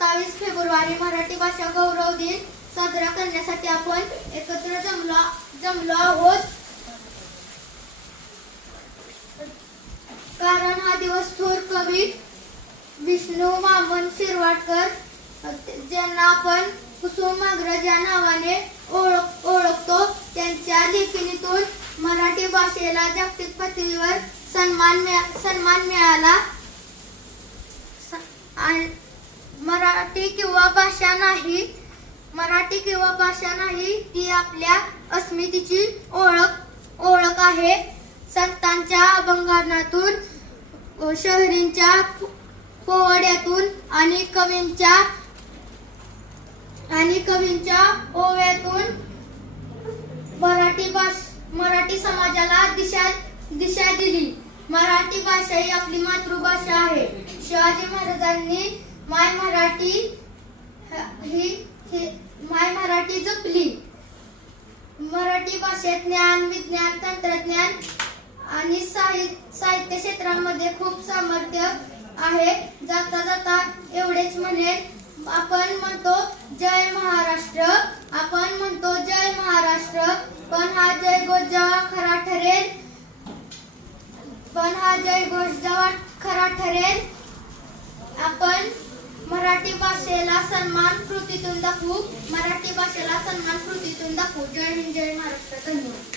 27 February Marathi भाषा गौरव दिन साजरा करण्यासाठी आपण एकत्र जमलो आहोत. कारण हा दिवस थोर कवी विष्णू वामन शिरवाडकर ज्यांना आपण कुसुमाग्रज या नावाने ओळखतो, त्यांच्या लेखणीतून मराठी भाषेला जागतिक पातळीवर सन्मान मिळाला. मराठी किंवा भाषा नाही ती आपल्या अस्मितेची ओळख आहे. संतांच्या अभंगातून, शहरींच्या पोवाड्यातून आणि कवींच्या ओव्यातून मराठी समाजाला दिशा दिली. मराठी भाषा ही आपली मातृभाषा आहे. शिवाजी महाराजांनी माय मराठी जपली. मराठी भाषेत ज्ञान, विज्ञान, तंत्रज्ञान आणि साहित्य क्षेत्रांमध्ये खूप सामर्थ्य आहे. जाता जाता एवढेच म्हणेन, आपण म्हणतो जय महाराष्ट्र, पण हा जयघोष जेव्हा खरा ठरेल, आपण मराठी भाषेला सन्मान कृतीतून दाखवू. जय हिंद, जय महाराष्ट्र. धन्यवाद.